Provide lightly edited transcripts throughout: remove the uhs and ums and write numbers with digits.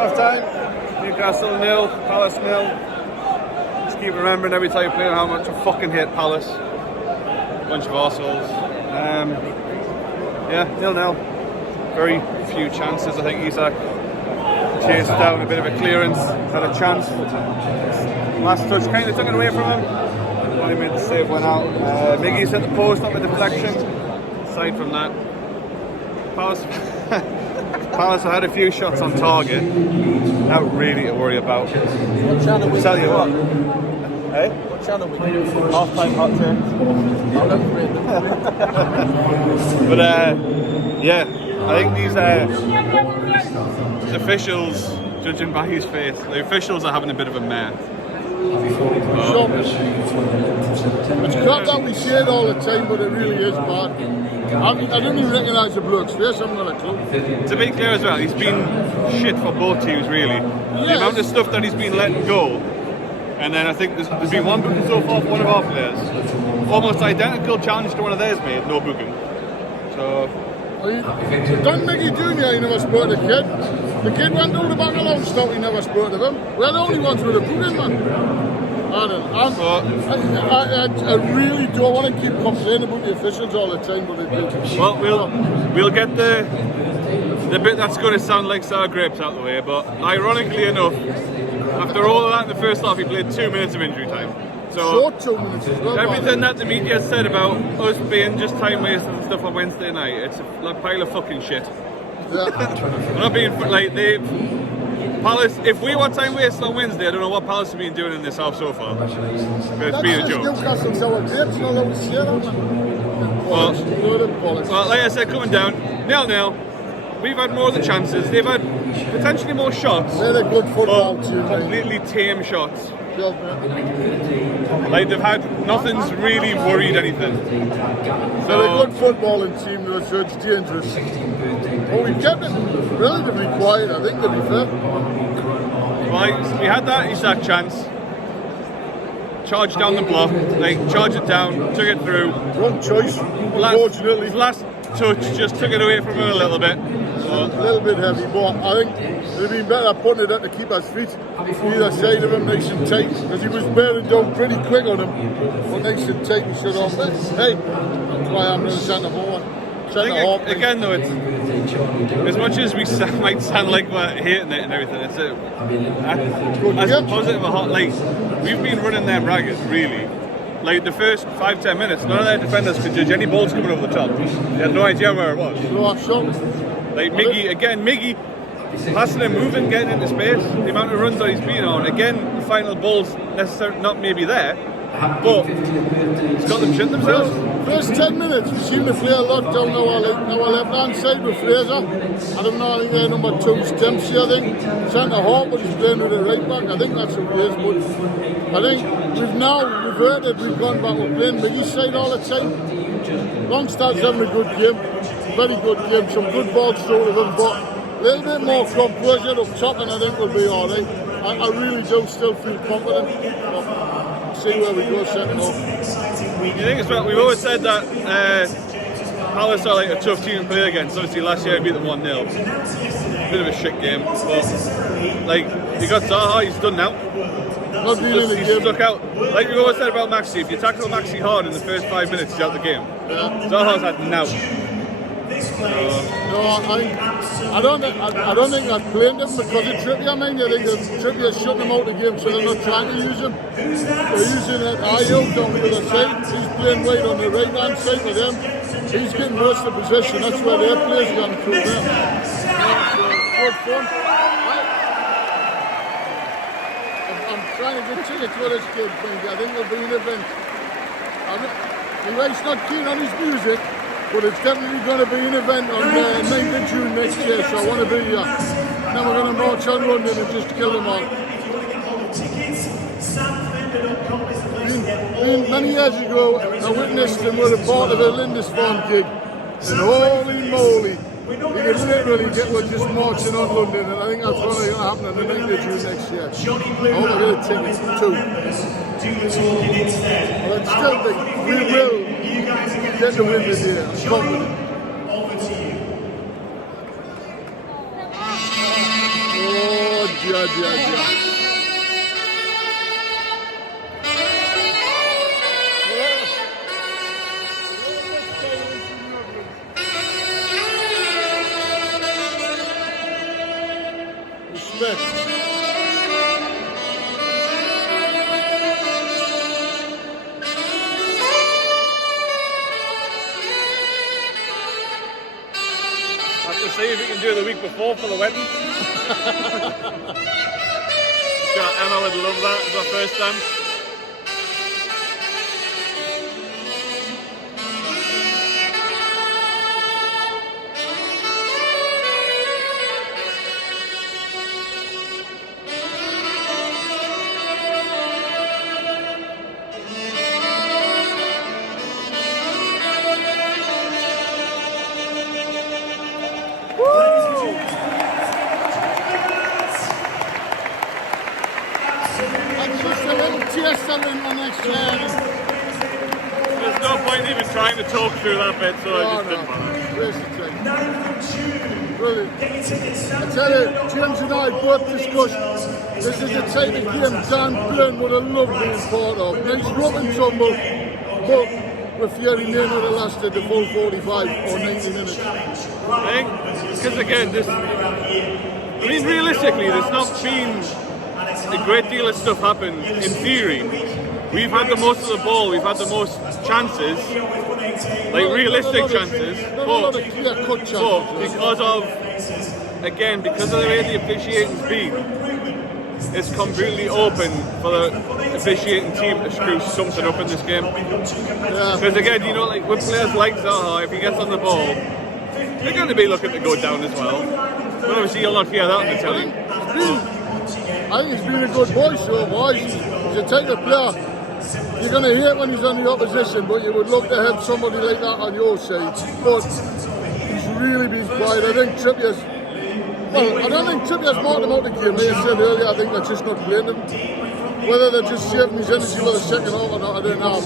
Half time, Newcastle 0, Palace 0. Just keep remembering every time you play how much I fucking hate Palace. Bunch of arseholes. Yeah, 0-0. Very few chances. I think Isak chased down a bit of a clearance, had a chance. Last touch kind of took it away from him. Only made the save, went out. Miggy's hit the post, not with deflection. Aside from that, Palace had a few shots on target. Not really to worry about. What channel we Tell you what. Hey? What channel we Half-time hot turns. I'll look for it. But yeah, I think these officials, judging by his face, the officials are having a bit of a mare. It's crap that we say it all the time, but it really is bad. I don't even recognise the bloke's face, I haven't got a clue. To be clear as well, he's been shit for both teams, really. Yes. The amount of stuff that he's been letting go, and then I think there's been one booking so far for one of our players. Almost identical challenge to one of theirs made, no booking. So... Don Mickey Jr. he never spoke to the kid. The kid went over the back of long stop, he never spoke to him. We're the only ones with a booking, man. I really don't want to keep complaining about the officials all the time, but they do. Well, we'll get the bit that's going to sound like sour grapes out of the way, but ironically enough, after all of that in the first half, he played 2 minutes of injury time. So 2 minutes as well, everything that the media said about us being just time wasters and stuff on Wednesday night, it's a pile of fucking shit. Yeah. We're not being like Palace. If we were time wasters on Wednesday, I don't know what Palace have been doing in this half so far. But it's been a joke. Newcastle's our grapes, not allowed to say that, man. Well, like I said, coming down 0-0. We've had more of the chances. They've had potentially more shots. They're a good football team. Completely tame shots. Yeah. Like they've had nothing's really worried anything. They're a good footballing team, so it's dangerous. But we kept it relatively quiet, I think, to be fair. Right, we had that Isak chance. Charged down the block, charged it down, took it through. Wrong choice, unfortunately. Last touch just took it away from him a little bit. A little bit heavy, but I think it'd have been better putting it at the keeper's feet, either side of him, nice and tight, because he was bearing down pretty quick on him. But nice and tight, he should have. Hey, that's why I'm going to centre forward. Again, though, it's as much as we might sound like we're hating it and everything. It's as positive a hot. Like we've been running them ragged, really. Like the first 5-10 minutes, none of their defenders could judge any balls coming over the top. They had no idea where it was. Like Miggy passing and moving, getting into space. The amount of runs that he's been on. Again, the final ball's necessarily not maybe there, but it's got them shitting themselves. First 10 minutes, we seem to play a lot down our left-hand side with Fraser. I don't know, I think they're number 2 is Dempsey, I think. Centre half, but he's playing with the right back. I think that's what it is. But I think we've heard it, we've gone back, we're playing Miggy's side all the time. Longstad's having a good game, very good game, some good balls through to them, but a little bit more composure up top and I think we'll be alright. I really do still feel confident. See where we go second off. You think as well, we've always said that Palace are like a tough team to play against. Obviously last year I beat them 1-0. Bit of a shit game, but like you got Zaha, he's done now. He's stuck out. Like we've always said about Maxi, if you tackle Maxi hard in the first 5 minutes, he's out the game. Yeah. Zaha's had now. No, I don't think I'd blamed him because of Trippier. I mean, I think Trippier's shutting him out the game, so they're not trying to use him. They're using it Ayo down to the side. He's playing right on the right hand side with them. He's getting most of the possession. That's where their players gone through them. Good fun. I'm trying to get tickets for this kid. I think there'll be an event. He's not keen on his music. But it's definitely going to be an event on 9th of June next year, so I want to be here. Then we're going to march on London and just kill them all. Many years ago, I witnessed and was a part of a Lindisfarne gig. And holy moly, you can literally get one just marching on London, and I think that's what's going to happen on the 9th of June next year. I want to get a ticket too. But I still think we will get the win this year. I'm confident. Oh, Respect. Have to see if we can do it the week before for the wedding. Sure, Emma would love that as our first dance. There's no point even trying to talk through that bit, so I just didn't bother. Brilliant. I tell you, James and I both discussed this is the type of game Dan Byrne would have loved being part of. Nice rough and tumble, but with Fury may not have lasted the full 45 or 90 minutes. I think, because again, realistically, there's not been a great deal of stuff happen in theory. We've had the most of the ball, we've had the most chances, like realistic chances, but because of the way the officiating's been, it's completely open for the officiating team to screw something up in this game. Because again, you know, like with players like Zaha, if he gets on the ball, they're going to be looking to go down as well. But obviously you'll not hear that on the telly. I think he's been a good boy so far. He's a type of player you're going to hate when he's on the opposition, but you would love to have somebody like that on your side. But he's really been quiet. I think Trippier's... Well, I don't think Trippier's marked him out the game. Like I said earlier, I think they're just not playing him. Whether they're just saving his energy for the second half or not, I don't know.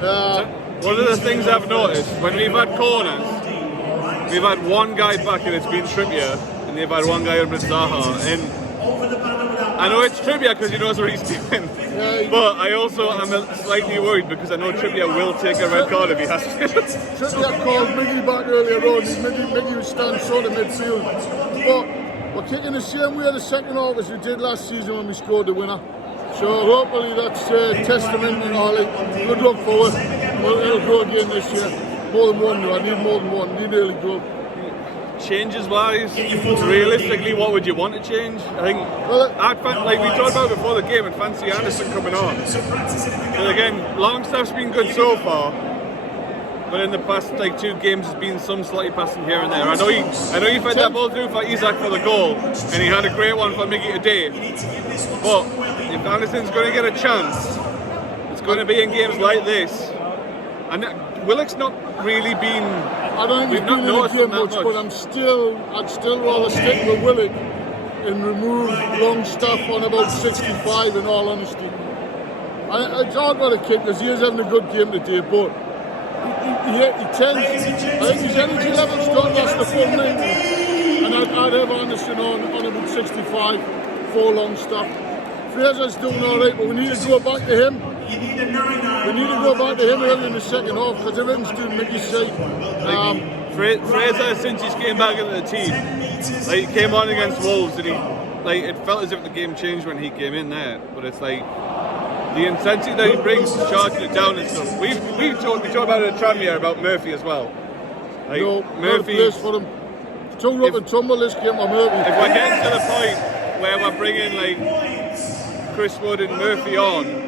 But, one of the things I've noticed, when we've had corners, we've had one guy back and it's been Trippier, and they've had one guy up with Zaha. And I know it's Trippier because he knows what he's doing, but I also am slightly worried because I know Trippier will take a red card if he has to. Trippier called Miggy back earlier on. Miggy was standing short of midfield. But we're kicking the same way the second half as we did last season when we scored the winner. So hopefully that's testament and all. Good luck for it. It'll go again this year. More than one though. I need more than one. I need early go. Changes wise, realistically, what would you want to change? I think like we talked about before the game, and fancy Anderson coming on. And again, Longstaff's been good so far, but in the past like 2 games, there's been some slightly passing here and there. I know he fed that ball through for Isaac for the goal, and he had a great one for Miggy today. But if Anderson's going to get a chance, it's going to be in games like this. And Willock's not really been. I don't think he's been in the game much, but I'd still rather stick with Willock and remove Longstaff on about 65. In all honesty, it's hard for the kid because he is having a good game today, but he tends. I think his energy levels don't last the full 90, and I'd have Anderson on about 65 for Longstaff. Fraser's doing all right, but we need to go back to him. We need to go back to him early in the second half because everything's doing Mickey's side. Fraser, since he came back into the team, like he came on against Wolves, and it felt as if the game changed when he came in there. But it's like the intensity that he brings to charging it down and stuff. We talked about it at Tranmere about Murphy as well. Like, no, Murphy, place for him. Too rough and tumble this game for Murphy. If we're getting to the point where we're bringing like Chris Wood and Murphy on,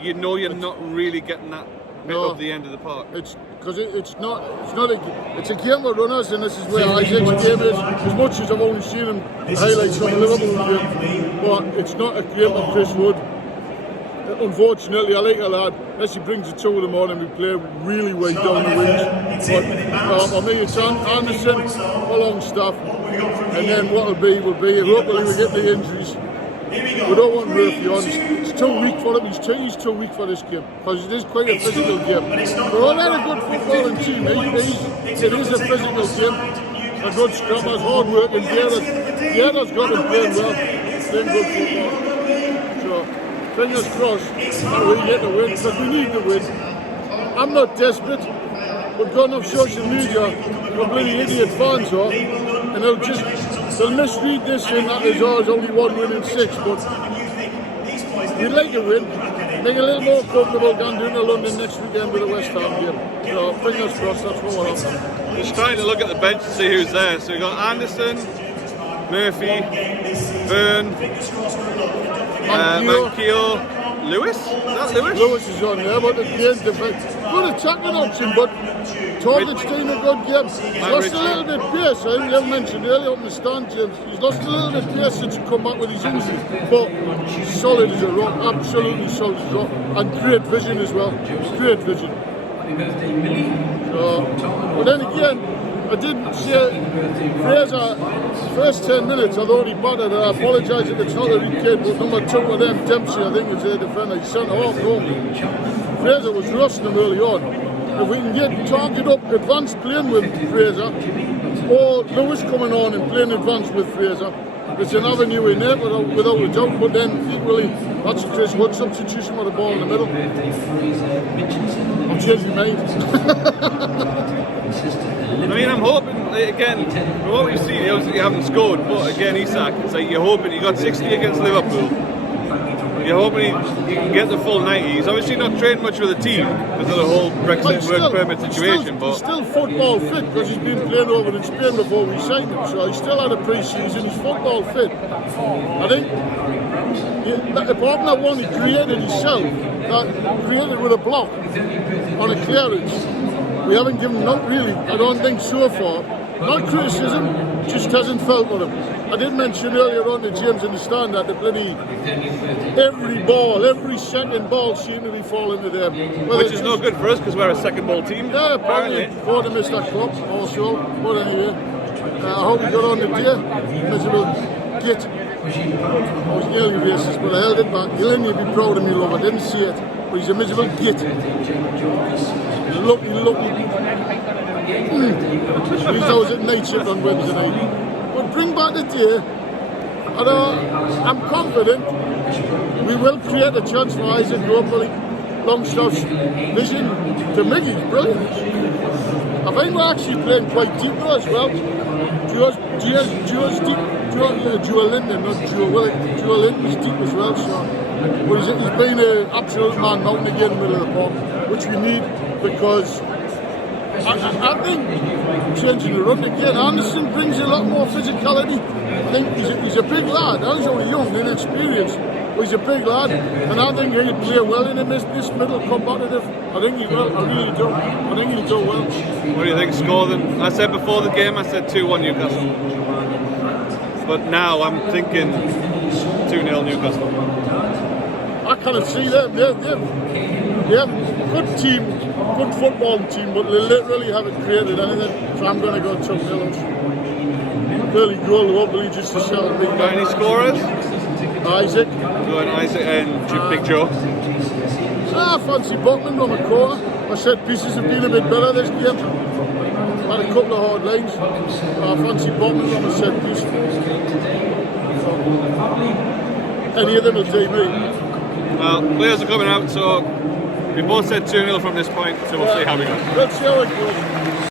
you know you're not really getting that bit of the end of the park. It's because it's a game of runners, and this is where Isaac's game is. As much as I've only seen him highlights from the Liverpool game, but it's not a game of Chris Wood. Unfortunately, I like a lad. Unless he brings the 2 of them on and we play really way down the wings. But for me, it's Anderson for Longstaff, and then what'll be will be. Hopefully, we get the injuries. We don't want Murphy on. It's too weak for him. He's too weak for this game because it is quite a physical game. We're all had a good footballing team. It is a physical game, a good scrummers, hard working. The others got them playing well, playing good football. So, fingers crossed that we get the win, because we need the win. I'm not desperate. We've got enough social media for bloody idiot fans, are, and they'll misread this in that there's always only 1 win in 6, but we'd like a win. Make it a little more comfortable going down to London next weekend with a West Ham game. So fingers crossed, that's what will happen. Just trying to look at the bench to see who's there. So we've got Anderson, Murphy, Byrne, Manquillo, Lewis? Is that Lewis? Lewis is on there, but the game's good attacking option, but Target's doing a good game. He's lost a little bit pace. I think you mentioned earlier up in the stand, James. He's lost a little bit pace since he come back with his injury, but he's solid as a rock, absolutely solid as a rock, and great vision as well. Great vision. But then again, I didn't say Fraser, first 10 minutes, I thought he battered. I apologise if it's not a real kid, but number 2 of them, Dempsey, I think is the defender. He's centre half normally. Fraser was rushing him early on. If we can get Target up, advanced playing with Fraser, or Lewis coming on and playing advanced with Fraser, it's an avenue in there without a doubt. But then equally, that's a Chris Wood substitution with the ball in the middle. I've changed my mind. I mean, I'm hoping, again, from what we've seen, obviously you haven't scored, but again, Isak, it's like you're hoping, he got 60 against Liverpool. You're hoping he can get the full 90. He's obviously not trained much with the team because of the whole Brexit work permit situation, but he's still football fit because he's been playing over in Spain before we signed him, so he still had a pre-season, he's football fit. I think, apart from that one he created himself, created with a block on a clearance, we haven't given him out really, I don't think so far. Not criticism, just hasn't felt with him. I did mention earlier on to James in the stand that the bloody every second ball seemed to be falling to them. Which is no good for us because we're a second ball team. Yeah, apparently. Before they missed that cup also. But anyway, I hope we got on the day. Miserable git. I was nearly racist, but I held it back. Gillen, you'd be proud of me, love. I didn't see it, but he's a miserable git. Lucky. He's always at night shift on Wednesday night. But bring back the day, and I'm confident we will create a chance for Isaac Locally. Longstaff's vision to Mickey's brilliant. I think we're actually playing quite deep though as well. Joe Linton, not Joe Willick. Joe Linton's deep as well, so. But he's been an absolute man mountain again in the middle of the park, which we need because I think changing the run again, Anderson brings a lot more physicality. I think he's a big lad. He's only young, inexperienced, but he's a big lad, and I think he'll play well in this middle competitive. I think he will. I really do. I think he'll do well. What do you think, score then? I said before the game, I said 2-1 Newcastle. But now I'm thinking 2-0 Newcastle. I kind of see them. They're good team, good football team, but they literally haven't created anything. So I'm going to go 2-0. Early goal, hopefully just to celebrate. Got any scorers? Isaac. Going Isaac and Big Joe. I fancy Buckman on the corner. My set pieces have been a bit better this game. Had a couple of hard lines. I fancy Buckman on the set piece. Any of them will take me. Well, players are coming out, so we both said 2-0 from this point, so we'll see how we go. Let's see how it goes.